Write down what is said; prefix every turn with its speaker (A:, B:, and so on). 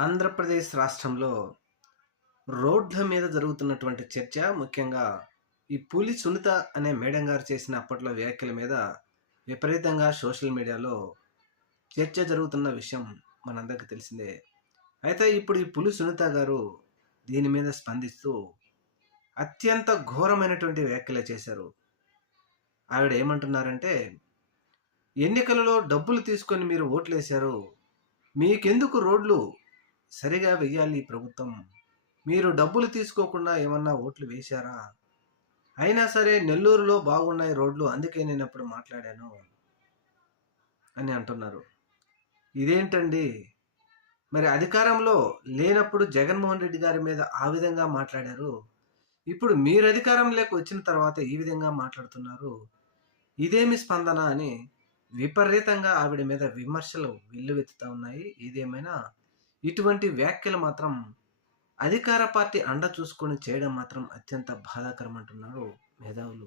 A: ఆంధ్రప్రదేశ్ రాష్ట్రంలో రోడ్ల మీద జరుగుతున్నటువంటి చర్చ ముఖ్యంగా ఈ పులి సునీత అనే మేడం గారు చేసిన అప్పట్లో వ్యాఖ్యల మీద విపరీతంగా సోషల్ మీడియాలో చర్చ జరుగుతున్న విషయం మనందరికీ తెలిసిందే. అయితే ఇప్పుడు ఈ పులి సునీత గారు దీని మీద స్పందిస్తూ అత్యంత ఘోరమైనటువంటి వ్యాఖ్యలు చేశారు. ఆవిడ ఏమంటున్నారంటే ఎన్నికలలో డబ్బులు తీసుకొని మీరు ఓట్లేశారు మీకెందుకు రోడ్లు సరిగా వెయ్యాలి ఈ ప్రభుత్వం. మీరు డబ్బులు తీసుకోకుండా ఏమన్నా ఓట్లు వేశారా? అయినా సరే నెల్లూరులో బాగున్నాయి రోడ్లు అందుకే నేను అప్పుడు మాట్లాడాను అని అంటున్నారు. ఇదేంటండి? మరి అధికారంలో లేనప్పుడు జగన్మోహన్ రెడ్డి గారి మీద ఆ విధంగా మాట్లాడారు. ఇప్పుడు మీరు అధికారం లేక వచ్చిన తర్వాత ఈ విధంగా మాట్లాడుతున్నారు. ఇదేమి స్పందన అని విపరీతంగా ఆవిడ మీద విమర్శలు వెల్లువెత్తుతా ఉన్నాయి. ఇదేమైనా ఇటువంటి వ్యాఖ్యలు మాత్రం అధికార పార్టీ అండ చూసుకొని చేయడం మాత్రం అత్యంత బాధాకరం అంటున్నారు మేధావులు.